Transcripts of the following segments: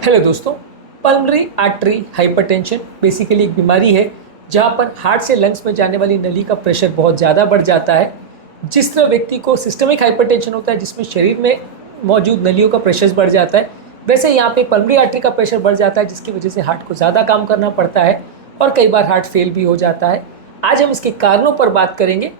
Hello दोस्तों। Pulmonary artery hypertension basically एक बीमारी है जहां पर हार्ट से लंग्स में जाने वाली नली का प्रेशर बहुत ज़्यादा बढ़ जाता है। जिस तरह व्यक्ति को सिस्टमिक हाइपरटेंशन होता है जिसमें शरीर में मौजूद नलियों का प्रेशर बढ़ जाता है, वैसे यहाँ पे पल्मोनरी आर्टरी का प्रेशर बढ़ जाता है जिसकी वजह से हार्ट को ज़्यादा काम करना पड़ता है और कई बार हार्ट फेल भी हो जाता है। आज हम इसके कारणों पर बात करेंगे,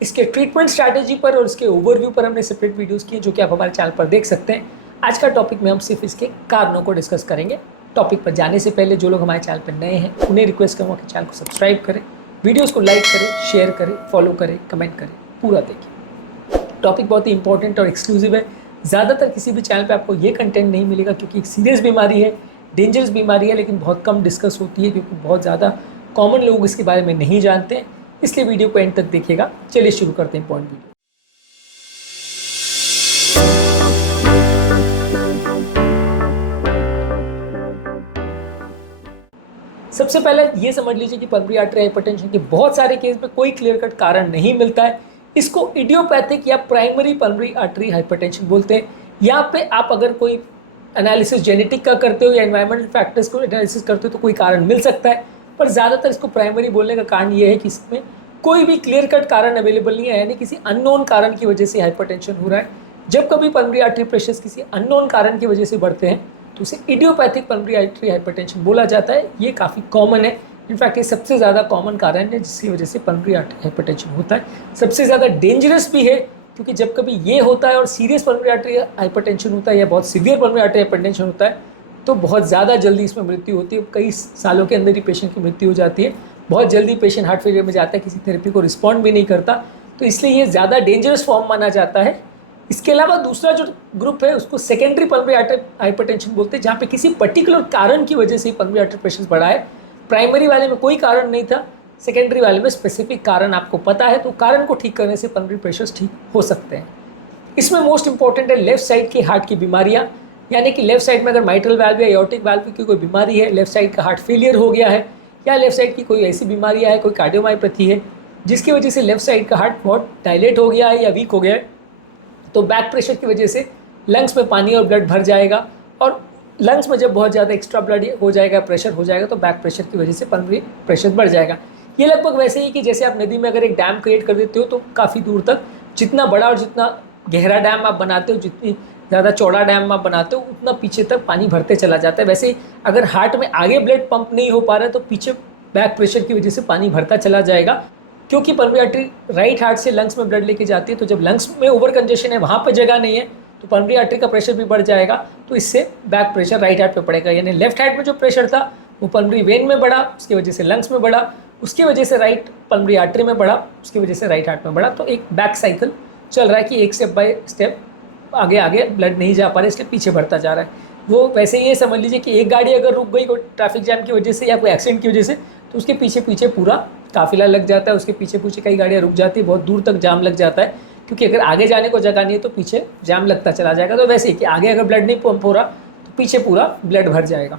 इसके ट्रीटमेंट स्ट्रैटेजी पर और इसके ओवरव्यू पर हमने सेपरेट वीडियोज़ किए जो कि आप हमारे चैनल पर देख सकते हैं। आज का टॉपिक में हम सिर्फ इसके कारणों को डिस्कस करेंगे। टॉपिक पर जाने से पहले जो लोग हमारे चैनल पर नए हैं उन्हें रिक्वेस्ट करूँगा कि चैनल को सब्सक्राइब करें, वीडियोस को लाइक करें, शेयर करें, फॉलो करें, कमेंट करें, पूरा देखिए। टॉपिक बहुत ही इंपॉर्टेंट और एक्सक्लूसिव है। ज़्यादातर किसी भी चैनल पे आपको ये कंटेंट नहीं मिलेगा क्योंकि एक सीरियस बीमारी है, डेंजरस बीमारी है, लेकिन बहुत कम डिस्कस होती है क्योंकि बहुत ज़्यादा कॉमन लोग इसके बारे में नहीं जानते हैं। इसलिए वीडियो को एंड तक देखिएगा। चलिए शुरू करते हैं पॉइंट वीडियो। सबसे पहले ये समझ लीजिए कि पल्मोनरी आर्टरी हाइपरटेंशन के बहुत सारे केस में कोई क्लियर कट कारण नहीं मिलता है। इसको इडियोपैथिक या प्राइमरी पल्मोनरी आर्टरी हाइपरटेंशन बोलते हैं। यहाँ पे आप अगर कोई एनालिसिस जेनेटिक का करते हो या एनवायरमेंटल फैक्टर्स को एनालिसिस करते हो तो कोई कारण मिल सकता है, पर ज़्यादातर इसको प्राइमरी बोलने का कारण ये है कि इसमें कोई भी क्लियर कट कारण अवेलेबल नहीं है, यानी किसी अननोन कारण की वजह से हाइपरटेंशन हो रहा है। जब कभी पल्मोनरी आर्टरी प्रेशर किसी अननोन कारण की वजह से बढ़ते हैं तो उसे इडियोपैथिक पल्मोनरी आर्टरी हाइपरटेंशन बोला जाता है। ये काफ़ी कॉमन है, इनफैक्ट ये सबसे ज़्यादा कॉमन कारण है जिसकी वजह से पल्मोनरी आर्टरी हाइपरटेंशन होता है। सबसे ज़्यादा डेंजरस भी है क्योंकि जब कभी ये होता है और सीरियस पल्मोनरी आर्टरी हाइपरटेंशन होता है या बहुत सीवियर पल्मोनरी आर्टरी हाइपरटेंशन होता है तो बहुत ज़्यादा जल्दी इसमें मृत्यु होती है। कई सालों के अंदर ही पेशेंट की मृत्यु हो जाती है। बहुत जल्दी पेशेंट हार्ट फेलियर में जाता है, किसी थेरेपी को रिस्पॉन्ड भी नहीं करता, तो इसलिए ये ज़्यादा डेंजरस फॉर्म माना जाता है। इसके अलावा दूसरा जो ग्रुप है उसको सेकेंडरी पल्मोनरी आर्टरी हाइपरटेंशन बोलते हैं, जहाँ पे किसी पर्टिकुलर कारण की वजह से पल्मोनरी आर्टरी प्रेशर बढ़ा है। प्राइमरी वाले में कोई कारण नहीं था, सेकेंडरी वाले में स्पेसिफिक कारण आपको पता है, तो कारण को ठीक करने से पल्मोनरी प्रेशर ठीक हो सकते हैं। इसमें मोस्ट इंपॉर्टेंट है लेफ्ट साइड की हार्ट की बीमारियाँ, यानी कि लेफ्ट साइड में अगर माइट्रल वाल्व या एओर्टिक वाल्व की कोई बीमारी है, लेफ्ट साइड का हार्ट फेलियर हो गया है या लेफ्ट साइड की कोई ऐसी बीमारियाँ है, कोई कार्डियोमायोपैथी है जिसकी वजह से लेफ्ट साइड का हार्ट बहुत डायलेट हो गया है या वीक हो गया है, तो बैक प्रेशर की वजह से लंग्स में पानी और ब्लड भर जाएगा और लंग्स में जब बहुत ज़्यादा एक्स्ट्रा ब्लड हो जाएगा, प्रेशर हो जाएगा, तो बैक प्रेशर की वजह से पल्मोनरी प्रेशर बढ़ जाएगा। ये लगभग वैसे ही कि जैसे आप नदी में अगर एक डैम क्रिएट कर देते हो तो काफ़ी दूर तक जितना बड़ा और जितना गहरा डैम आप बनाते हो, जितनी ज़्यादा चौड़ा डैम आप बनाते हो, उतना पीछे तक पानी भरते चला जाता है। वैसे ही अगर हार्ट में आगे ब्लड पंप नहीं हो पा रहा है तो पीछे बैक प्रेशर की वजह से पानी भरता चला जाएगा, क्योंकि पल्मोनरी आर्टरी राइट हार्ट से लंग्स में ब्लड लेके जाती है। तो जब लंग्स में ओवर कंजेशन है, वहाँ पर जगह नहीं है, तो पल्मोनरी आर्टरी का प्रेशर भी बढ़ जाएगा, तो इससे बैक प्रेशर राइट हार्ट पे पड़ेगा। यानी लेफ्ट हार्ट में जो प्रेशर था वो पल्मोनरी वेन में बढ़ा, उसकी वजह से लंग्स में बढ़ा, उसकी वजह से राइट पल्मोनरी आर्टरी में बढ़ा, उसकी वजह से राइट हार्ट में बढ़ा। तो एक बैक साइकिल चल रहा है कि एक स्टेप बाय स्टेप आगे आगे ब्लड नहीं जा पा रहा है, इसलिए पीछे बढ़ता जा रहा है। वो वैसे ये समझ लीजिए कि एक गाड़ी अगर रुक गई कोई ट्रैफिक जैम की वजह से या कोई एक्सीडेंट की वजह से, तो उसके पीछे पीछे पूरा काफिला लग जाता है, उसके पीछे पीछे कई गाड़ियाँ रुक जाती है, बहुत दूर तक जाम लग जाता है, क्योंकि अगर आगे जाने को जगह नहीं है तो पीछे जाम लगता चला जाएगा। तो वैसे ही कि आगे अगर ब्लड नहीं पंप हो रहा तो पीछे पूरा ब्लड भर जाएगा।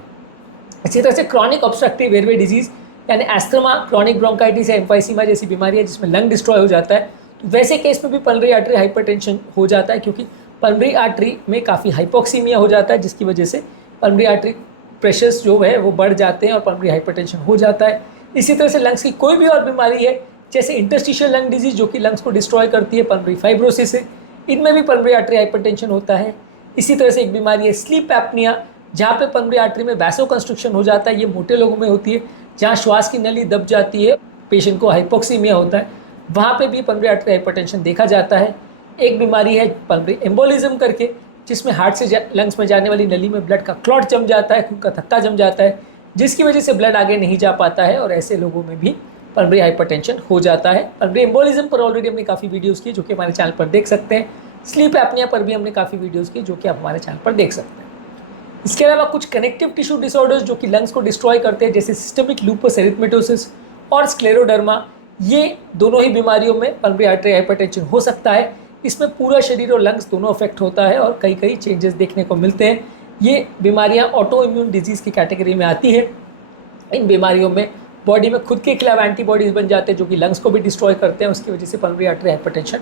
इसी तरह से क्रॉनिक ऑब्स्ट्रक्टिव एयरवे डिजीज यानी एस्थमा, क्रॉनिक ब्रोंकाइटिस या एम्फाइसीमा जैसी बीमारी है जिसमें लंग डिस्ट्रॉय हो जाता है, तो वैसे केस में भी पल्मोनरी आर्टरी हाइपरटेंशन हो जाता है, क्योंकि पल्मोनरी आर्टरी में काफ़ी हाइपोक्सीमिया हो जाता है जिसकी वजह से पल्मोनरी आर्टरी प्रेशर्स जो है वो बढ़ जाते हैं और पल्मोनरी हाइपरटेंशन हो जाता है। इसी तरह से लंग्स की कोई भी और बीमारी है जैसे इंटरस्टिशियल लंग डिजीज जो कि लंग्स को डिस्ट्रॉय करती है, पल्मोनरी फाइब्रोसिस है, इनमें भी पल्मोनरी आर्टरी हाइपरटेंशन होता है। इसी तरह से एक बीमारी है स्लीप एपनिया, जहाँ पे पल्मोनरी आर्टरी में वैसो कंस्ट्रक्शन हो जाता है। ये मोटे लोगों में होती है, जहाँ श्वास की नली दब जाती है, पेशेंट को हाइपोक्सीमिया होता है, वहाँ पे भी पल्मोनरी आर्टरी हाइपरटेंशन देखा जाता है। एक बीमारी है पल्मोनरी एम्बोलिज्म करके, जिसमें हार्ट से लंग्स में जाने वाली नली में ब्लड का क्लॉट जम जाता है, खून का थक्का जम जाता है, जिसकी वजह से ब्लड आगे नहीं जा पाता है और ऐसे लोगों में भी पल्मोनरी हाइपरटेंशन हो जाता है। पल्मोनरी एम्बोलिज्म पर ऑलरेडी हमने काफ़ी वीडियोस की जो कि हमारे चैनल पर देख सकते हैं। स्लीप एपनिया पर भी हमने काफ़ी वीडियोस की जो कि आप हमारे चैनल पर देख सकते हैं। इसके अलावा कुछ कनेक्टिव टिश्यू डिसऑर्डर्स जो कि लंग्स को डिस्ट्रॉय करते हैं, जैसे सिस्टमिक लूपस एरिथमेटोसिस और स्क्लेरोडर्मा, ये दोनों ही बीमारियों में पल्मोनरी आर्टरी हाइपरटेंशन हो सकता है। इसमें पूरा शरीर और लंग्स दोनों अफेक्ट होता है और कई कई चेंजेस देखने को मिलते हैं। ये बीमारियां ऑटो इम्यून डिजीज़ की कैटेगरी में आती है। इन बीमारियों में बॉडी में खुद के खिलाफ एंटीबॉडीज़ बन जाते हैं जो कि लंग्स को भी डिस्ट्रॉय करते हैं, उसकी वजह से पल्मोनरी आर्टरी हाइपरटेंशन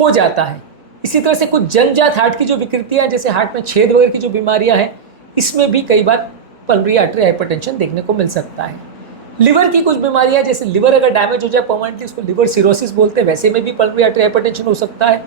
हो जाता है। इसी तरह से कुछ जन्मजात हार्ट की जो विकृतियाँ, जैसे हार्ट में छेद वगैरह की जो बीमारियाँ हैं, इसमें भी कई बार पल्मोनरी आर्टरी हाइपरटेंशन देखने को मिल सकता है। लिवर की कुछ बीमारियां, जैसे लिवर अगर डैमेज हो जाए परमानेंटली, उसको लिवर सिरोसिस बोलते हैं, वैसे में भी पल्मोनरी आर्टरी हाइपरटेंशन हो सकता है।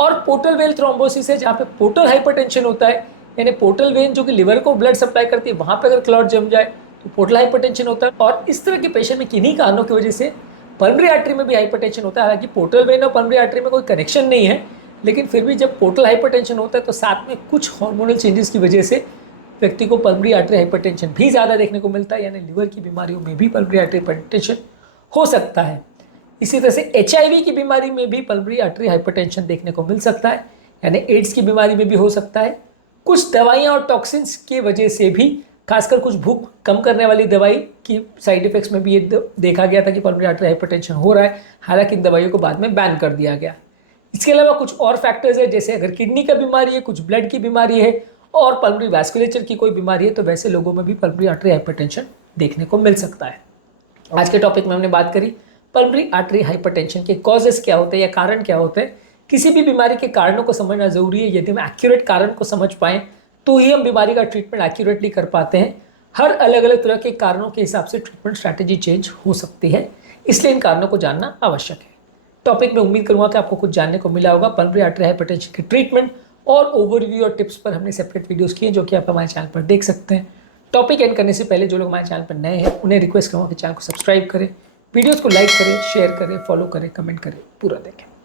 और पोर्टल वेन थ्रोम्बोसिस है, जहाँ पे पोर्टल हाइपरटेंशन होता है, यानी पोर्टल वेन जो कि लिवर को ब्लड सप्लाई करती है, वहाँ पे अगर क्लॉट जम जाए तो पोर्टल हाइपरटेंशन होता है। और इस तरह के पेशेंट में किन्हीं कारणों की वजह से पल्मोनरी आर्टरी में भी हाइपरटेंशन होता है। हालांकि पोर्टल वेन और पल्मोनरी आर्टरी में कोई कनेक्शन नहीं है, लेकिन फिर भी जब पोर्टल हाइपरटेंशन होता है तो साथ में कुछ हार्मोनल चेंजेस की वजह से व्यक्ति को पल्मोनरी आर्टरी हाइपरटेंशन भी ज़्यादा देखने को मिलता है, यानी लिवर की बीमारियों में भी पल्मोनरी आर्टरी हाइपरटेंशन हो सकता है। इसी तरह से HIV की बीमारी में भी पल्मोनरी आर्टरी हाइपरटेंशन देखने को मिल सकता है, यानी एड्स की बीमारी में भी हो सकता है। कुछ दवाइयाँ और टॉक्सिन्स की वजह से भी, खासकर कुछ भूख कम करने वाली दवाई की साइड इफेक्ट्स में भी ये देखा गया था कि पल्मोनरी आर्टरी हाइपरटेंशन हो रहा है। हालांकि इन दवाइयों को बाद में बैन कर दिया गया। इसके अलावा कुछ और फैक्टर्स है, जैसे अगर किडनी का बीमारी है, कुछ ब्लड की बीमारी है और पल्मोनरी वैस्कुलेचर की कोई बीमारी है, तो वैसे लोगों में भी पल्मोनरी आर्टरी हाइपरटेंशन देखने को मिल सकता है। आज के टॉपिक में हमने बात करी पल्मोनरी आर्टरी हाइपरटेंशन के कॉजेस क्या होते हैं या कारण क्या होते हैं। किसी भी बीमारी के कारणों को समझना जरूरी है। यदि हम एक्यूरेट कारण को समझ पाएं तो ही हम बीमारी का ट्रीटमेंट एक्यूरेटली कर पाते हैं। हर अलग अलग तरह के कारणों के हिसाब से ट्रीटमेंट स्ट्रैटेजी चेंज हो सकती है, इसलिए इन कारणों को जानना आवश्यक है। टॉपिक में उम्मीद करूंगा कि आपको कुछ जानने को मिला होगा। पल्मोनरी आर्टरी हाइपरटेंशन के ट्रीटमेंट और ओवरव्यू और टिप्स पर हमने सेपरेट वीडियोस किए, जो कि आप हमारे चैनल पर देख सकते हैं। टॉपिक एंड करने से पहले जो लोग हमारे चैनल पर नए हैं उन्हें रिक्वेस्ट करूँगा कि चैनल को सब्सक्राइब करें, वीडियोस को लाइक करें, शेयर करें, फॉलो करें, कमेंट करें, पूरा देखें।